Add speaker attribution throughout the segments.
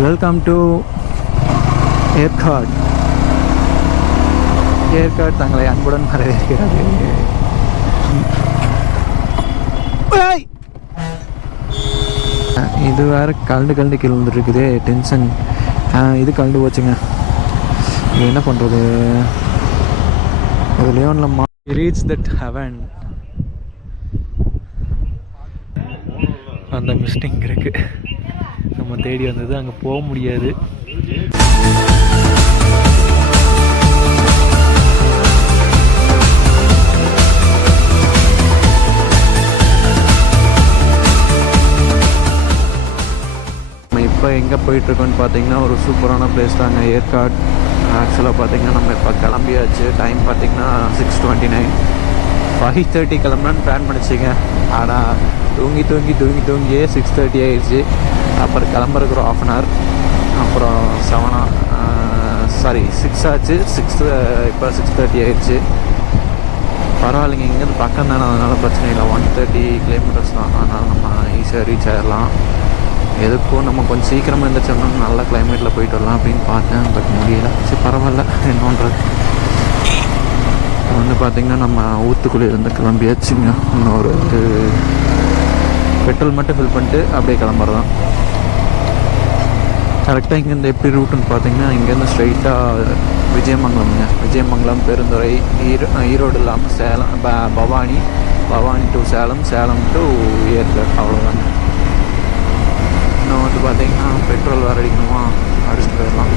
Speaker 1: Welcome to Yercaud Yercaud தங்களை அன்புடன் வரவேற்கிறது. இது வேற கலந்து கலந்து கீழே வந்துருக்குது டென்ஷன் இது கலந்து போச்சுங்க. இது என்ன பண்ணுறது அது லியோனில் மா ரீச் தட் ஹவன் அந்த மிஸ்டிங் இருக்குது நம்ம தேடி வந்தது அங்கே போக முடியாது. நம்ம இப்போ எங்கே போயிட்டுருக்கோன்னு பார்த்தீங்கன்னா ஒரு சூப்பரான பிளேஸ் தாங்க. ஏற்காடு. ஆக்சுவலாக பார்த்தீங்கன்னா நம்ம இப்போ கிளம்பியாச்சு. டைம் பார்த்தீங்கன்னா six twenty nine five thirty கிளம்புனான்னு plan பண்ணிச்சிங்க. ஆனால் தூங்கி தூங்கி தூங்கி தூங்கியே சிக்ஸ் தேர்ட்டி ஆகிடுச்சு அப்புறம் கிளம்புறதுக்கு ஒரு ஆஃப் அன் ஹவர் அப்புறம் செவனா சாரி சிக்ஸ் ஆச்சு. சிக்ஸ் இப்போ சிக்ஸ் தேர்ட்டி ஆகிடுச்சு பரவாயில்லைங்க இங்கேருந்து பக்கம் தானே அதனால் பிரச்சனை இல்லை. ஒன் தேர்ட்டி கிலோமீட்டர்ஸ் தான். அதனால் நம்ம ஈஸியாக ரீச் ஆகிடலாம் எதுக்கும் நம்ம கொஞ்சம் சீக்கிரமாக இருந்துச்சோம்னா நல்ல கிளைமேட்டில் போயிட்டு வரலாம் அப்படின்னு பார்த்தேன். பட் முடியல. சரி பரவாயில்ல. என்னன்றது வந்து பார்த்திங்கன்னா நம்ம ஊத்துக்குழியிலேருந்து கிளம்பியாச்சுங்க. இன்னும் ஒரு பெட்ரோல் மட்டும் ஃபில் பண்ணிட்டு அப்படியே கிளம்புறதான் கரெக்டாக இங்கேருந்து எப்படி ரூட்டுன்னு பார்த்தீங்கன்னா இங்கேருந்து ஸ்ட்ரைட்டாக விஜயமங்கலம்ங்க. விஜயமங்கலம் பெருந்துறை ஈரோ ஈரோடு இல்லாமல் சேலம் ப- பவானி பவானி டு சேலம் சேலம் டு ஏற்காடு அவ்வளோதாங்க இன்னும் வந்து பார்த்தீங்கன்னா பெட்ரோல் வேறு அடிக்கணுமா? அடிச்சுட்டு போயிடலாம்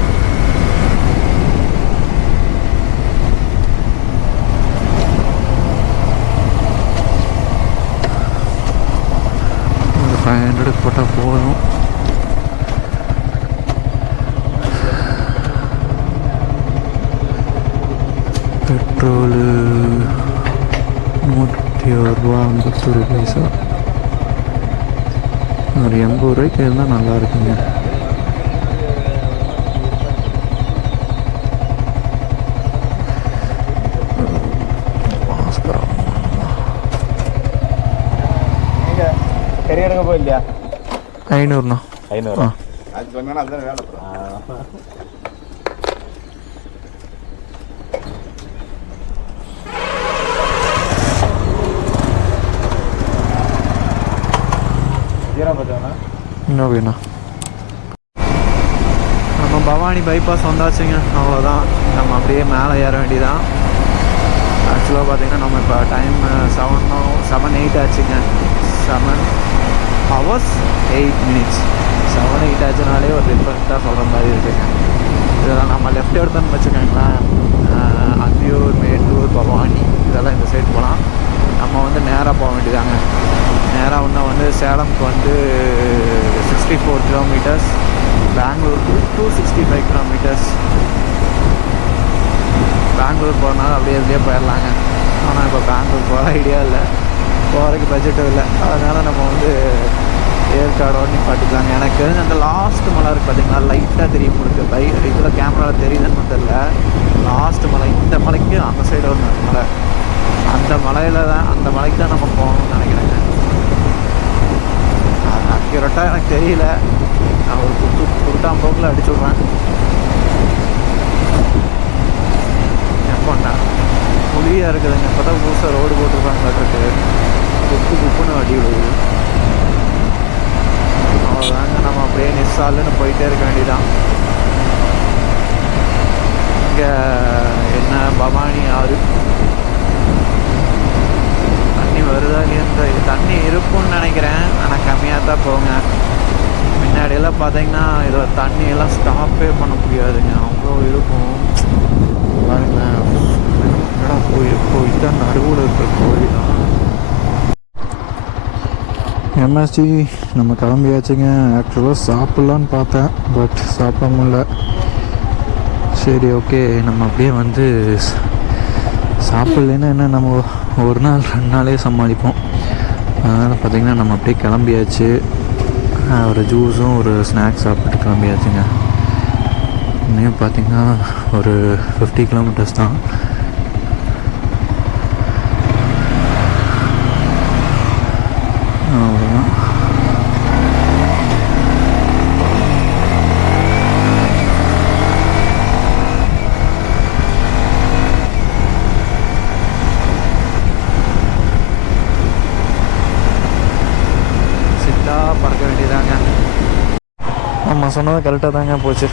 Speaker 1: ஒரு ஃபைவ் ஹண்ட்ரட் போட்டால் போதும். பெட்ரோலு நூற்றி ஒரு ரூபா ஐம்பத்தொரு பைசா. ஒரு எண்பது ரூபாய்க்கு இருந்தால் நல்லா இருக்குங்க.
Speaker 2: பெரிய எடுக்க போயில்லையா?
Speaker 1: ஐநூறுண்ணா.
Speaker 2: ஐநூறு. அது சொன்னா அதுதான் வேலை
Speaker 1: வேணா நம்ம பவானி பைபாஸ் வந்தாச்சுங்க. அவ்வளோதான் நம்ம அப்படியே மேலே ஏற வேண்டியதான் ஆக்சுவலாக பார்த்தீங்கன்னா நம்ம இப்போ டைம் செவன் செவன் எயிட் ஆச்சுங்க. Seven hours eight minutes seven eight ஆச்சுனாலே ஒரு டிஃப்ரெண்ட்டாக சொல்கிற மாதிரி இருக்குங்க இதெல்லாம் நம்ம லெஃப்ட் எடுத்தோன்னு வச்சுக்கோங்களேன். அந்தியூர் மேட்டூர் பவானி இதெல்லாம் இந்த சைடு போகலாம் நம்ம வந்து நேராக போக வேண்டியதாங்க நேராக ஒன்றா வந்து சேலம்க்கு வந்து சிக்ஸ்டி ஃபோர் கிலோமீட்டர்ஸ் பெங்களூருக்கு two sixty five kilometres Bangalore போகிறனால அப்படியே அப்படியே போயிடலாங்க. ஆனால் இப்போ பெங்களூர் போகிற ஐடியா இல்லை. போகிறதுக்கு பட்ஜெட்டும் இல்லை. அதனால் நம்ம வந்து ஏற்காடோட நிப்பாட்டிக்கலாங்க எனக்கு தெரிஞ்ச அந்த லாஸ்ட் மலை இருக்குது பார்த்தீங்களா லைட்டாக தெரியும் உங்களுக்கு. பை இதில் கேமராவில் தெரியுதுன்னு தெரியல லாஸ்ட் மலை இந்த மலைக்கு அந்த சைடு ஒன்று மலை. அந்த மலையில் தான் அந்த மலைக்கு தான் நம்ம போகணும்னு நினைக்கிறேங்க அது அக்யூரட்டாக எனக்கு தெரியல. நான் ஒரு குட்டு குருட்டாம் போக்கில் அடிச்சு விட்றேன். எப்போண்ணா புளியாக இருக்குதுங்க. இப்போ தான் புதுசாக ரோடு போட்டிருக்காங்களாட்டு குப்பு குப்புன்னு அடி விடுது அவ்வளோதாங்க நம்ம அப்படியே நிஸ்ஸாலுன்னு போயிட்டே இருக்க வேண்டியதான் இங்கே என்ன பவானி ஆறு? தண்ணி வருதா இல்லையா? தண்ணி இருக்கும்னு நினைக்கிறேன். ஆனால் கம்மியாக தான் போங்க. முன்னாடியெல்லாம் பார்த்தீங்கன்னா இதில் தண்ணியெல்லாம் ஸ்டாப்பே பண்ண முடியாதுங்க. அவ்வளோ இருக்கும். பாருங்களேன். எம்எஸ்டி நம்ம கிளம்பியாச்சுங்க. ஆக்சுவலாக சாப்பிட்லான்னு பார்த்தேன் பட் சாப்பிட முடில சரி ஓகே நம்ம அப்படியே வந்து சாப்பிட்லேன்னா சாப்பிட்லன்னா என்ன நம்ம ஒரு நாள் ரெண்டு நாளே சமாளிப்போம். அதனால் பார்த்திங்கன்னா நம்ம அப்படியே கிளம்பியாச்சு. ஒரு ஜூஸும் ஒரு ஸ்நாக்ஸ் சாப்பிட்டு கிளம்பியாச்சுங்க. இன்னும் பார்த்திங்கன்னா ஒரு ஃபிஃப்டி கிலோமீட்டர்ஸ் தான் அவ்வளோதான் நம்ம சொன்னது கரெக்டாக தாங்க போச்சு.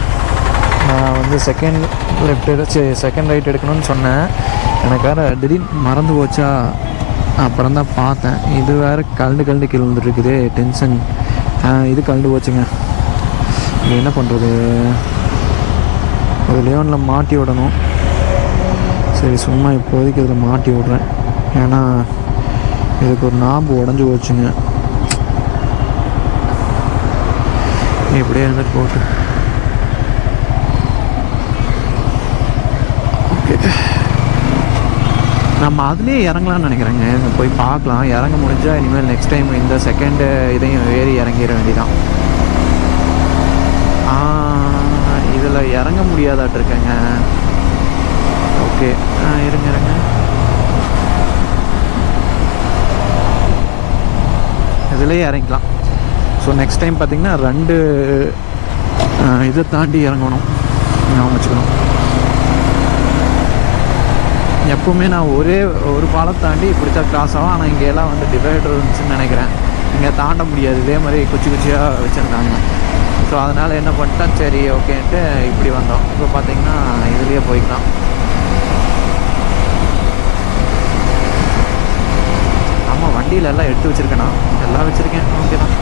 Speaker 1: நான் வந்து செகண்ட் லெஃப்ட் எடுத்து செகண்ட் ரைட் எடுக்கணும்னு சொன்னேன். எனக்கார திடீர்னு மறந்து போச்சா? அப்புறம் தான் பார்த்தேன். இது வேறு கலண்டு கலண்டு கீழே வந்துட்டுருக்குது டென்ஷன் இது கலண்டு போச்சுங்க. இது என்ன பண்ணுறது ஒரு லியோனில் மாட்டி விடணும். சரி சும்மா இப்போதைக்கு இதில் மாட்டி விட்றேன். ஏன்னா இதுக்கு ஒரு நாம்பு உடஞ்சி போச்சுங்க. இப்படியே இருந்துட்டு போட்டு ஓகே நம்ம அதுலேயே இறங்கலாம்னு நினைக்கிறேங்க. போய் பார்க்கலாம். இறங்க முடிஞ்சால் இனிமேல் நெக்ஸ்ட் டைம் இந்த செகண்டு இதையும் ஏறி இறங்கிட வேண்டிதான் இதில் இறங்க முடியாதாட்டு இருக்கேங்க. ஓகே இருங்க இருங்க. இதுலேயே இறங்கிக்கலாம். ஸோ நெக்ஸ்ட் டைம் பார்த்திங்கன்னா ரெண்டு இதை தாண்டி இறங்கணும். ஞாபகம் வச்சுக்கணும். எப்போவுமே நான் ஒரே ஒரு பாலம் தாண்டி பிடிச்சா கிராஸ் ஆகும். ஆனால் இங்கே எல்லாம் வந்து டிவைடர் இருந்துச்சுன்னு நினைக்கிறேன். இங்கே தாண்ட முடியாது. இதே மாதிரி குச்சி குச்சியாக வச்சுருந்தாங்க. ஸோ அதனால் என்ன பண்ணிட்டேன் சரி ஓகேன்ட்டு இப்படி வந்தோம். இப்போ பார்த்தீங்கன்னா இதுலேயே போய்க்கலாம். ஆமாம் வண்டியில எல்லாம் எடுத்து வச்சுருக்கேண்ணா எல்லாம் வச்சுருக்கேன். ஓகே தான்.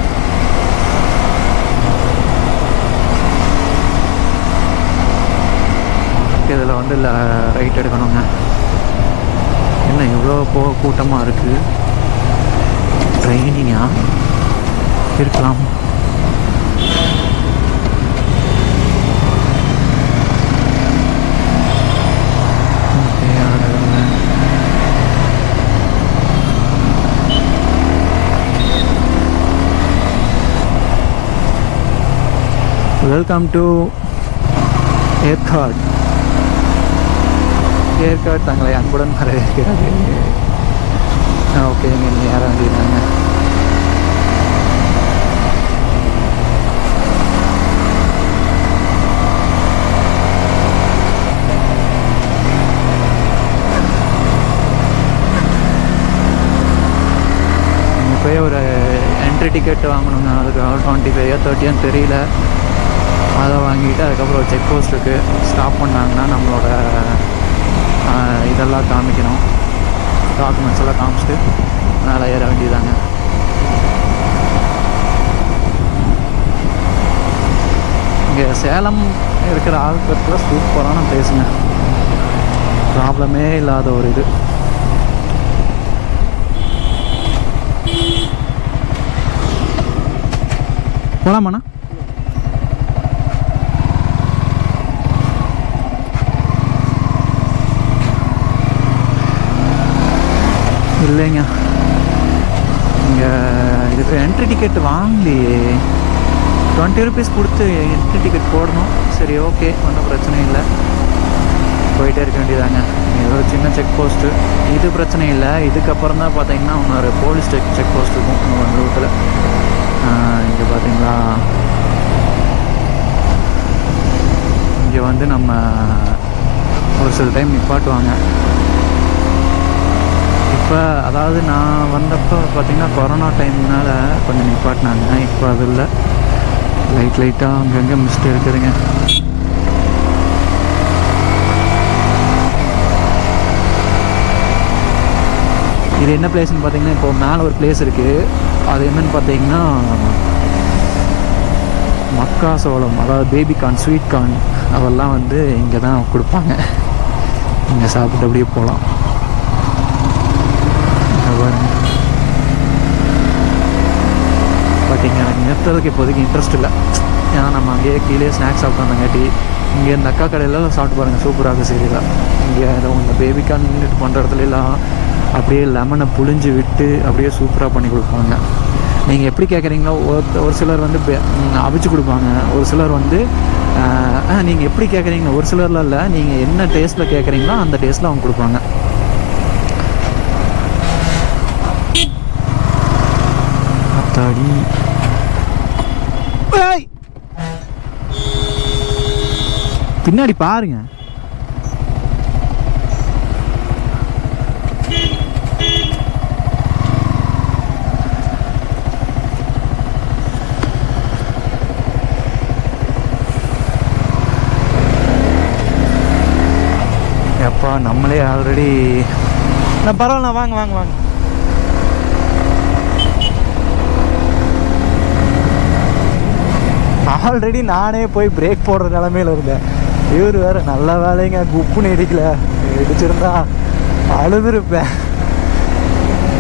Speaker 1: சைடில் ரைட் எடுக்கணுங்க. என்ன இவ்வளோ போ கூட்டமாக இருக்குது ட்ரெயினிங்கா இருக்கலாம். வெல்கம் டு ஏற்காடு ஏற்காடு தங்களை அன்புடன் வரவேற்கிறது. ஓகே நீங்கள் ஏற வேண்டியதாங்க போய் ஒரு என்ட்ரி டிக்கெட் வாங்கணும்னா அதுக்கு டுவெண்ட்டி ஃபைவோ தேர்ட்டியான்னு தெரியல. அதை வாங்கிட்டு அதுக்கப்புறம் செக் போஸ்ட் இருக்குது ஸ்டாப் பண்ணாங்கன்னா நம்மளோட இதெல்லாம் காமிக்கணும். டாக்குமெண்ட்ஸ் எல்லாம் காமிச்சிட்டு மேலே ஏற வேண்டியதாங்க இங்கே சேலம் இருக்கிற ஆல்பத்தில் சூப்பரான பிளேஸுங்க. ப்ராப்ளமே இல்லாத ஒரு இது. போகலாமாண்ணா இல்லைங்க. இங்கே இது என்ட்ரி டிக்கெட் வாங்கலையே. டுவெண்ட்டி ருபீஸ் கொடுத்து என்ட்ரி டிக்கெட் போடணும். சரி ஓகே ஒன்றும் பிரச்சனை இல்லை. போயிட்டே இருக்க வேண்டியதாங்க. ஏதோ ஒரு சின்ன செக் போஸ்ட்டு இது பிரச்சனை இல்லை. இதுக்கப்புறம் தான் பார்த்தீங்கன்னா இன்னொரு போலீஸ் செக் செக் போஸ்ட் இருக்கும். இன்னொரு ரூட்டில் இங்கே பார்த்தீங்களா? இங்கே வந்து நம்ம ஒரு சில டைம் நிப்பாட்டுவாங்க. இப்போ அதாவது நான் வந்தப்போ பார்த்திங்கன்னா கொரோனா டைம்னால கொஞ்சம் நிப்பாட்டினாங்க. இப்போ அது இல்லை. லைட் லைட்டாக அங்கங்கே மிஸ்ட் இருக்குதுங்க. இது என்ன பிளேஸ்னு பார்த்தீங்கன்னா இப்போ மேலே ஒரு பிளேஸ் இருக்குது அது என்னன்னு பார்த்தீங்கன்னா மக்கா சோளம் அதாவது பேபி கார்ன் ஸ்வீட் கார்ன் அதெல்லாம் வந்து இங்கே தான் கொடுப்பாங்க. இங்கே சாப்பிட்டு அப்படியே போகலாம் பட் இங்கே எனக்கு நிறுத்துறதுக்கு இப்போதைக்கு இன்ட்ரெஸ்ட் இல்லை. ஏன்னா நம்ம அங்கேயே கீழே ஸ்நாக்ஸ் சாப்பிட்டு வந்தங்காட்டி இங்கே இந்த அக்கா கடையிலலாம் சாப்பிட்டு பாருங்கள் சூப்பராக சரியில்லை இங்கே ஏதோ இந்த பேபி நின்றுட்டு பண்ணுற இடத்துலலாம் அப்படியே லெமனை புழிஞ்சு விட்டு அப்படியே சூப்பராக பண்ணி கொடுப்பாங்க. நீங்கள் எப்படி கேட்குறீங்களோ ஒரு ஒரு சிலர் வந்து அவிச்சு கொடுப்பாங்க. ஒரு சிலர் வந்து நீங்கள் எப்படி கேட்குறீங்க ஒரு சிலர்லாம் இல்லை நீங்கள் என்ன டேஸ்ட்டில் கேட்குறீங்களோ அந்த டேஸ்ட்டில் அவங்க கொடுப்பாங்க. பின்னாடி பாருங்க. எப்பா நம்மளே ஆல்ரெடி நான் பரவாயில்ல வாங்க வாங்க வாங்க. ஆல்ரெடி நானே போய் பிரேக் போடுற நிலமையில இருந்தேன். இவர் வேற நல்ல வேலைங்க. குப்புன்னு இடிக்கல. இடிச்சிருந்தா அழுதுருப்பேன்.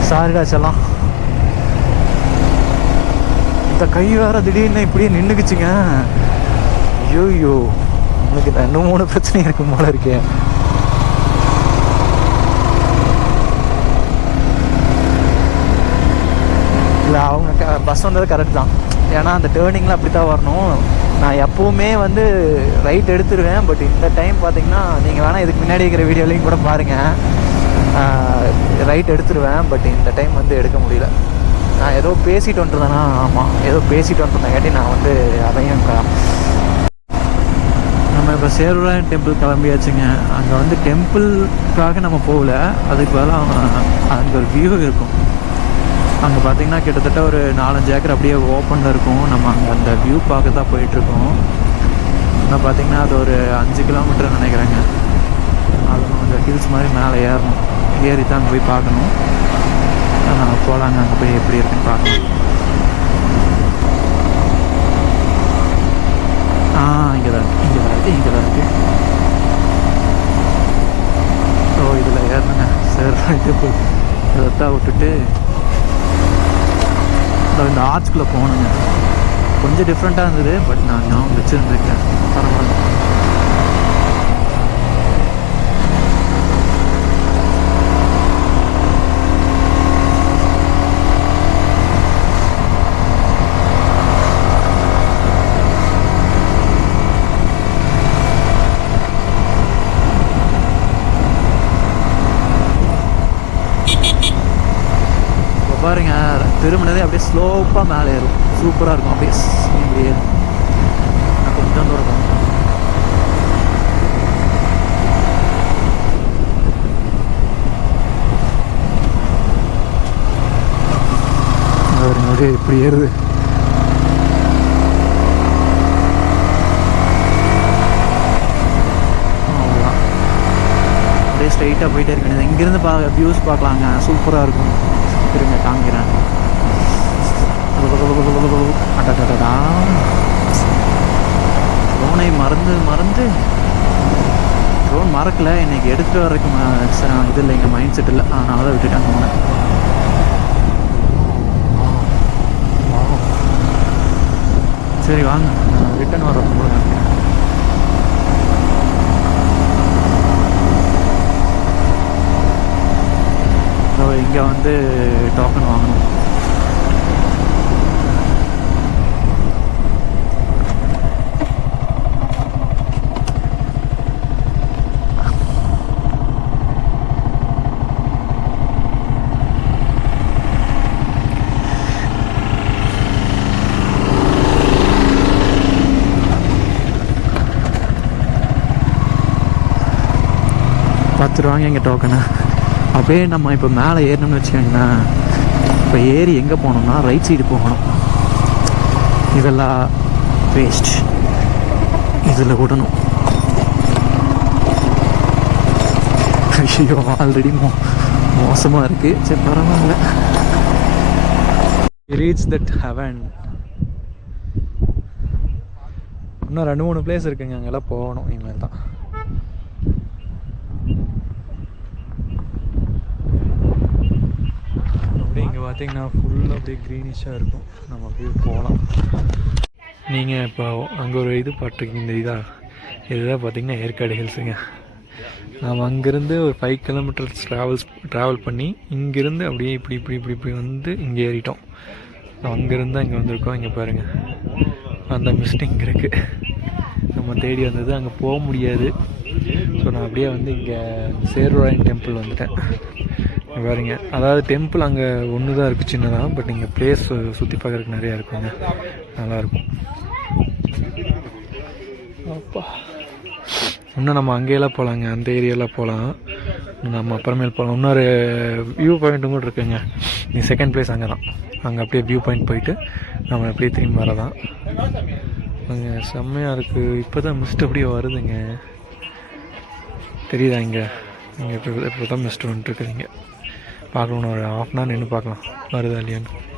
Speaker 1: சாரிடா செல்லாம். இந்த கை வேற திடீர்னு இப்படியே நின்றுக்குச்சுங்க ஐயோ உங்களுக்கு ரெண்டு மூணு பிரச்சனை இருக்கும் போல இருக்கே. இல்லை அவங்க பஸ் வந்தது கரெக்ட் தான். ஏன்னா அந்த டேர்னிங்லாம் அப்படி தான் வரணும். நான் எப்போவுமே வந்து ரைட் எடுத்துருவேன் பட் இந்த டைம் பார்த்தீங்கன்னா நீங்கள் வேணால் இதுக்கு முன்னாடி இருக்கிற வீடியோலையும் கூட பாருங்கள் ரைட் எடுத்துருவேன் பட் இந்த டைம் வந்து எடுக்க முடியல. நான் ஏதோ பேசிட்டு வந்துருந்தேன்னா ஆமாம் ஏதோ பேசிட்டு வந்துருந்தேங்காட்டி நான் வந்து அதையும் க- நம்ம இப்போ சேருராயன் டெம்பிள் கிளம்பியாச்சுங்க. அங்கே வந்து டெம்பிளுக்காக நம்ம போகல. அதுக்கு பதிலாக அங்கே ஒரு வியூ இருக்கும். அங்கே பார்த்தீங்கன்னா கிட்டத்தட்ட ஒரு நாலஞ்சு ஏக்கர் அப்படியே ஓப்பனில் இருக்கும். நம்ம அங்கே அந்த வியூ பார்க்க தான் போயிட்டுருக்கோம். ஆனால் பார்த்தீங்கன்னா அது ஒரு அஞ்சு கிலோமீட்டர் நினைக்கிறேங்க. அதுவும் கொஞ்சம் ஹில்ஸ் மாதிரி மேலே ஏறணும். ஏறி தான் அங்கே போய் பார்க்கணும். போகலாங்க அங்கே போய் எப்படி இருக்குன்னு பார்க்கணும் ஆ இங்கே தான் இருக்குது இங்கே தான் இருக்குது இங்கே தான் இருக்குது ஸோ இதில் ஏறணுங்க. சரி போய் இதைத்தான் விட்டுட்டு இதோ இந்த ஆர்ச்சுக்குள்ளே போகணுங்க. கொஞ்சம் டிஃப்ரெண்ட்டாக இருந்தது பட் நான் ஞாபகம் வச்சுருந்துருக்கேன். பரவாயில்ல இப்போ பாருங்க திரும்பினதே அப்படியே ஸ்லோப்பாக மேலே ஏறும். சூப்பராக இருக்கும். அப்படியே இப்படி ஏறும். நான் கொஞ்சம் தூரம் தான் அப்படியே இப்படி ஏறுது. அவ்வளோதான் அப்படியே ஸ்ட்ரைட்டாக போயிட்டே இருக்கணும் இங்கேருந்து பா வியூஸ் பார்க்கலாங்க. சூப்பராக இருக்கும். இருங்க காமிக்கிறேன். அடடடடா ட்ரோனை மறந்து மறந்து ட்ரோன் மறக்கல. இன்னைக்கு எடுத்துகிட்டு வரதுக்கு ம- இது இல்லைங்க மைண்ட் செட் இல்லை அதனால தான் விட்டுட்டேன் ட்ரோனை சரி வாங்க. ரிட்டர்ன் வர போகிறேன் ஸோ இங்கே வந்து டோக்கன் வாங்கணும் கொடுத்துருவாங்க எங்கள் டோக்கனை அப்படியே நம்ம இப்போ மேலே ஏறணும்னு வச்சுக்கோங்களேன். இப்போ ஏறி எங்கே போகணும்னா ரைட் சைடு போகணும். இதெல்லாம் வேஸ்ட் இதில் விடணும். ஐயோ ஆல்ரெடி மோ மோசமாக இருக்குது சரி பரவாயில்ல. ரீச் தட் ஹெவன் இன்னும் ரெண்டு மூணு பிளேஸ் இருக்குங்க. அங்கெல்லாம் போகணும் இனிமேல் தான் அப்படியே இங்கே பார்த்தீங்கன்னா ஃபுல்லாக அப்படியே க்ரீனிஷாக இருக்கும். நம்ம அப்படியே போகலாம். நீங்கள் இப்போ அங்கே ஒரு இது பார்த்துருக்கீங்க இந்த இதாக இதுதான் பார்த்தீங்கன்னா ஏற்காடு ஹில்ஸுங்க நாம் அங்கேருந்து ஒரு ஃபைவ் கிலோமீட்டர்ஸ் ட்ராவல்ஸ் ட்ராவல் பண்ணி இங்கேருந்து அப்படியே இப்படி இப்படி இப்படி இப்படி வந்து இங்கே ஏறிட்டோம். அங்கேருந்து அங்கே வந்திருக்கோம் இங்கே பாருங்கள் அந்த மிஸ்ட் இங்கே இருக்குது நம்ம தேடி வந்தது அங்கே போக முடியாது. ஸோ நான் அப்படியே வந்து இங்கே சேர்வராயன் டெம்பிள் வந்துட்டேன். பாருங்க அதாவது டெம்பிள் அங்கே ஒன்று தான் இருக்குது சின்னதாக பட் இங்கே பிளேஸ் சுற்றி பார்க்குறதுக்கு நிறையா இருக்குங்க. நல்லாயிருக்கும். அப்பா. இன்னும் நம்ம அங்கேயெல்லாம் போகலாங்க அந்த ஏரியாலாம் போகலாம் நம்ம அப்புறமேல் போகலாம் இன்னொரு வியூ பாயிண்ட்டும் கூட இருக்குங்க. நீ செகண்ட் பிளேஸ் அங்கே தான் அங்கே அப்படியே வியூ பாயிண்ட் போயிட்டு நம்ம அப்படியே திரும்பி வரதான் அங்கே செம்மையாக இருக்குது இப்போ தான் மிஸ்ட் அப்படியே வருதுங்க. தெரியுதா இங்கே? நீங்கள் இப்போ இப்போ தான் மிஸ்ட் வந்துட்டுருக்குறீங்க பார்க்கணும் ஒரு ஹாஃப் அன் ஹவர் நின்று பார்க்கலாம். வருதா இல்லையான்னு.